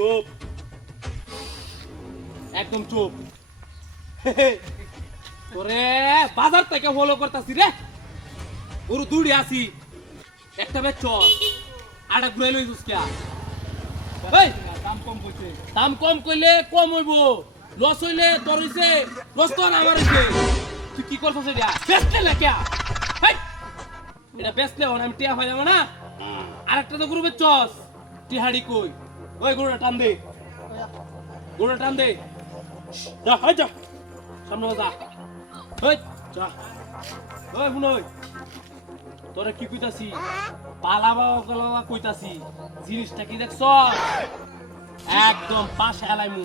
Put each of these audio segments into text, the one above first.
চুপ একদম চুপ তোরে বাজার থেকে ফলো করতাছি রে ওর দুড়ি আসি একটা বে চল আটা ঘুরে লই দুসকিয়া এই দাম কম কইলে কম হইব লস হইলে তোর হইছে লস তো আমার হইছে তুই কি করছস এটা বেচতে লেকিয়া হেই এটা বেচলে হন আমি টিয়া ফাইলাম না আরেকটা তো গ্রুপে চস টিহাড়ি কই ওই গোড়া টান দে যা হয় যা সামনে যা ওই যা ওই শুনই তোরা কি কইতাছি পালাবা গলাবা কইতাছি জিনিসটা কি দেখছ একদম পাশে এলাইমু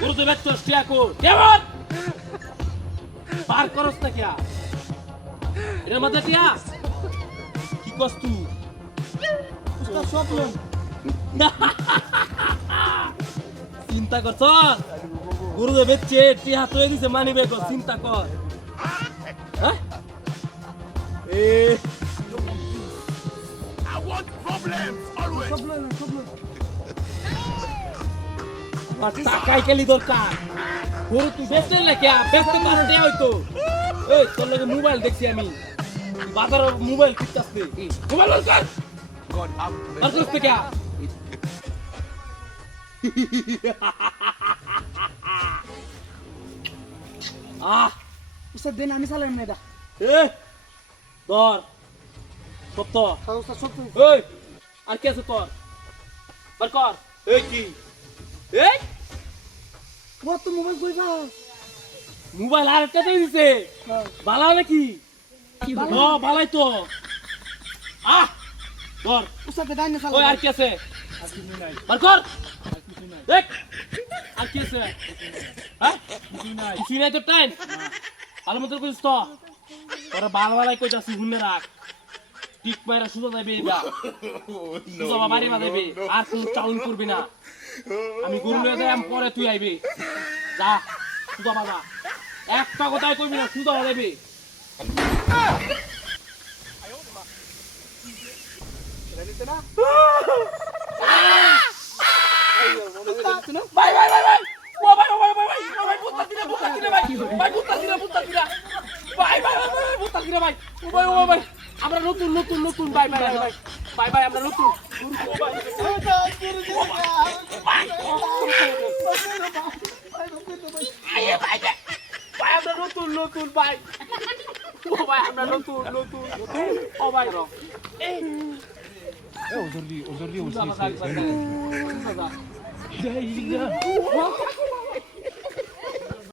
গরু তো বেচছস টিয়া কো কেমন পার করস না কিয়া এর মধ্যে টিয়া কি করছ তুই उसका স্বপ্ন চিন্তা করছ গরু তো বেচছে টিয়া তো দিছে মানিবে কর চিন্তা কর হ্যাঁ এ I want problems always. টাকাই কেলি দরকার গরু তুই বেচতে নাকি বেচতে পারতে হয়তো এই তোর লাগে মোবাইল দেখছি আমি বাজারে মোবাইল কিনতাছতে মোবাইল দরকার God have আর করতে কি উস্তাদ দেন আমি চালাম না এটা এ ধর সত্য উস্তাদ সত্য এই আর কি আছে তোর বার কর এই কি এই কত মোবাইল কই পাস মোবাইল আর একটা দিয়ে দিছে বালা নাকি ও বালাই তো ধর উস্তাদ দেন না ওই চালাম আর কি আছে বার কর দেখ আর কি আছে হ্যাঁ কিছু নাই তো টাইম ভালো মতো কইস তো তোরা বালবালাই কইতাছি হুনে রাখ টিক মাইরা সুজা যাবে এটা সুজা বাড়ি বাজাবে আর কোন চাউন করবি না আমি গরু লয়ে যাই আমি পরে তুই আইবি যা সুজা বাজা একটা কথাই কইবি না সুজা বাজাবে ভাই ভাই ভাই ভাই ও ভাই ও ভাই ভাই ভাই ও ভাই বুত্তা দিরা ভাই ভাই বুত্তা দিরা ভাই ভাই ভাই বুত্তা দিরা ভাই ও ভাই আমরা নতুন ভাই ভাই ভাই ভাই ভাই আমরা নতুন ও ভাই আয়ে ভাই ভাই আমরা নতুন ভাই ও ভাই আমরা নতুন ও ভাই এই aujourd'hui, Jai